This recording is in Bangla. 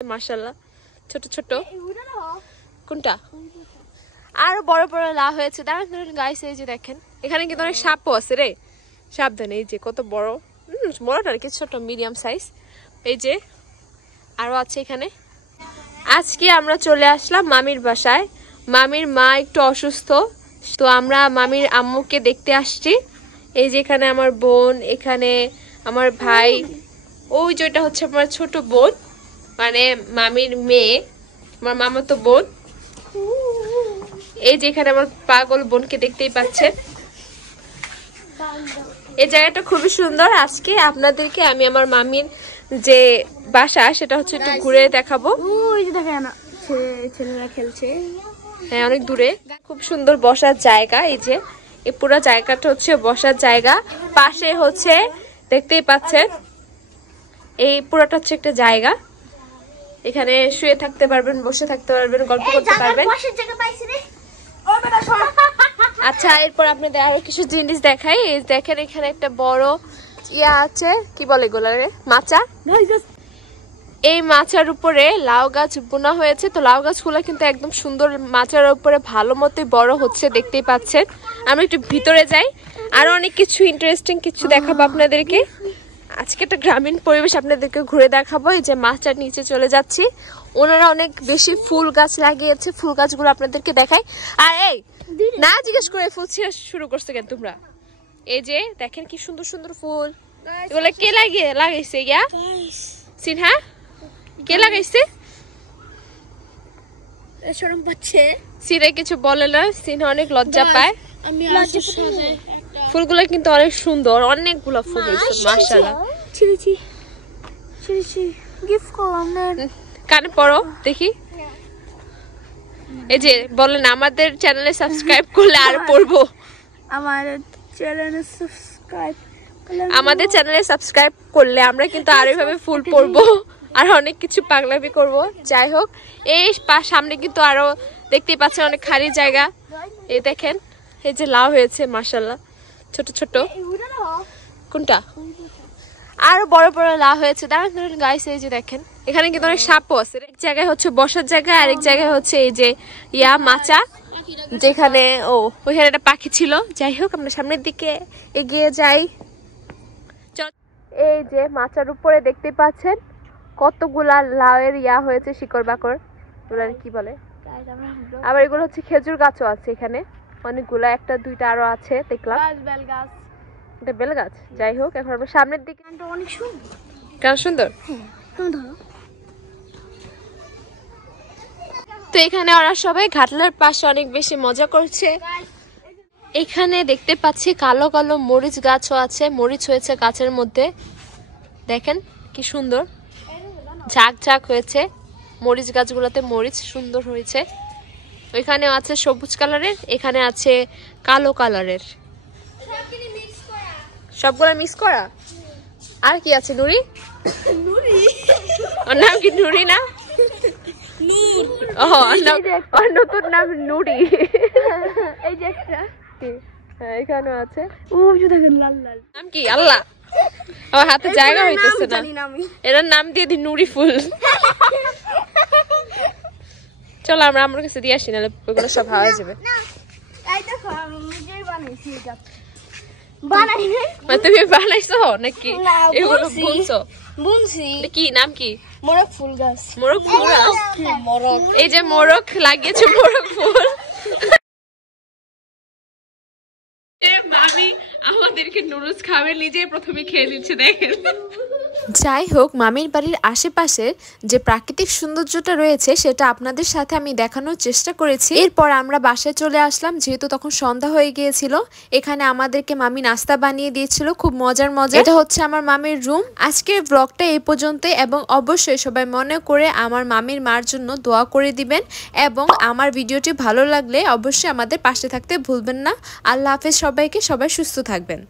মাশাআল্লাহ ছোট ছোট কোনটা আরো বড় বড় লাউ হয়েছে। দাঁড়ান গাইস, এই যে দেখেন এখানে কিন্তু অনেক সাপও আছে রে, সাবধানে। এই যে কত বড়, বড়টা কি ছোট মিডিয়াম সাইজ। এই যে আরো আছে এখানে। আজকে আমরা চলে আসলাম মামির বাসায়। মামির মা একটু অসুস্থ, তো আমরা মামির আম্মুকে দেখতে আসছি। এই যে এখানে আমার বোন, এখানে আমার ভাই, ওই যেটা হচ্ছে আমার ছোট বোন, মানে মামির মেয়ে, আমার মামাতো বোন। এই যে এখানে আমার পাগল বোনকে দেখতেই পাচ্ছেন। এই জায়গাটা খুবই সুন্দর। আজকে আপনাদেরকে আমি আমার মামির যে বাসা সেটা হচ্ছে একটু ঘুরে দেখাবো। ওই যে দেখেন ছেলেরা খেলছে, হ্যাঁ অনেক দূরে। খুব সুন্দর বসার জায়গা। এই যে এই পুরো জায়গাটা হচ্ছে বসার জায়গা। পাশে হচ্ছে দেখতেই পাচ্ছেন এই পুরোটা হচ্ছে একটা জায়গা, এখানে শুয়ে থাকতে পারবেন, বসে থাকতে পারবেন, গল্প করতে পারবেন। আচ্ছা, এরপর আপনাদের আরো কিছু জিনিস দেখাই। এই দেখেন এখানে একটা বড় ইয়া আছে, কি বলে গোলারে, মাচা। এই মাচার উপরে লাউ গাছ বোনা হয়েছে। তো লাউ গাছগুলো কিন্তু একদম সুন্দর মাচার উপরে ভালো মতোই বড় হচ্ছে, দেখতেই পাচ্ছেন। আমরা একটু ভিতরে যাই, আরো অনেক কিছু ইন্টারেস্টিং কিছু দেখাবো আপনাদেরকে। আজকে একটা গ্রামীণ পরিবেশ আপনাদেরকে ঘুরে দেখাবো। এই যে মাচার নিচে চলে যাচ্ছি, ওনারা অনেক বেশি ফুল গাছ লাগিয়েছে, ফুল গাছগুলো আপনাদেরকে দেখাই। আর এই না জিজ্ঞেস করে ফুল ছিঁড়া শুরু করছে কেন তোমরা? এই যে দেখেন কি সুন্দর সুন্দর ফুল, এগুলো কে লাগাইছে ইয়া সিনহা? কে লাগাইছে? শরম পাচ্ছে, সিনহা কিছু বলে না, সিনহা অনেক লজ্জা পায়। ফুলগুলো কিন্তু অনেক সুন্দর, অনেকগুলো ফুল হয়েছে মাশাআল্লাহ। গিফট করলাম না, কানে পড়ো দেখি। এই যে বলেন আমাদের চ্যানেলে সাবস্ক্রাইব করলে আর পড়বো। আমাদের চ্যানেলে সাবস্ক্রাইব করলে আমরা কিন্তু আর এইভাবে ফুল পড়বো আর অনেক কিছু পাগলামি করব। যাই হোক, এই সামনে কিন্তু আরো দেখতেই পাচ্ছেন অনেক খালি জায়গা। এই দেখেন এই যে লাউ হয়েছে মাশাআল্লাহ, ছোট ছোট। কোনটা আরো বড় বড় লাউ হয়েছে। দাঁড়ান গাইস, এই যে দেখেন এখানে কিন্তু অনেক সাপও আছে। এক জায়গায় হচ্ছে বসার জায়গা, আরেক জায়গায় হচ্ছে এই যে ইয়া মাচা, যেখানে ওইখানে একটা পাখি ছিল। যাই হোক, আমরা সামনের দিকে এগিয়ে যাই। এই যে মাচার উপরে দেখতে পাচ্ছেন কতগুলা লাউয়ের ইয়া হয়েছে, শিকড় বাকড় ওগুলার কি বলে। আবার এগুলো হচ্ছে খেজুর গাছও আছে এখানে অনেকগুলা, একটা দুইটা আরো আছে দেখলাম। এটা বেল গাছ। যাই হোক, এখন আমরা সামনের দিকে। অনেক সুন্দর, কেন সুন্দর? তো এখানে ওরা সবাই ঘাটলার পাশে অনেক বেশি মজা করছে। এখানে দেখতে পাচ্ছি কালো কালো মরিচ গাছও আছে, মরিচ হয়েছে গাছের মধ্যে। দেখেন কি সুন্দর ঝাঁক ঝাঁক হয়েছে মরিচ গাছগুলোতে, মরিচ সুন্দর হয়েছে। ওইখানেও আছে সবুজ কালারের, এখানে আছে কালো কালারের, সবগুলো মিক্স করা। আর কি আছে? নুরি, ওর নাম কি নুরি না? নতুন নাম নুরি। এই যে একটা এখানেও আছে। দেখেন লাল লাল, নাম কি? আল্লাহ, আমার হাতে জায়গা হইতেছে না, এটার নাম দিয়ে দি নুরি ফুল। চলো আমরা আমার কাছে দিয়ে আসি, নাহলে ওগুলো সব হাওয়া যাবে। তুমি বানাইছো নাকি এগুলো বুনছো? বুনছি। কি নাম কি? মোরগ ফুল গাছ। মোরগ ফুল গাছ। এই যে মোরগ লাগিয়েছে, মোরগ ফুল। মামি আমাদেরকে নুডলস খাবে, নিজে প্রথমে খেয়ে নিচ্ছে দেখেন। যাই হোক, মামির বাড়ির আশেপাশে যে প্রাকৃতিক সৌন্দর্যটা রয়েছে সেটা আপনাদের সাথে আমি দেখানোর চেষ্টা করেছি। এরপর আমরা বাসায় চলে আসলাম, যেহেতু তখন সন্ধ্যা হয়ে গিয়েছিল। এখানে আমাদেরকে মামি নাস্তা বানিয়ে দিয়েছিল, খুব মজার মজা। এটা হচ্ছে আমার মামির রুম। আজকের ব্লগটা এই পর্যন্তই, এবং অবশ্যই সবাই মনে করে আমার মামির মার জন্য দোয়া করে দিবেন, এবং আমার ভিডিওটি ভালো লাগলে অবশ্যই আমাদের পাশে থাকতে ভুলবেন না। আল্লাহ হাফেজ সবাইকে, সবাই সুস্থ থাকবেন।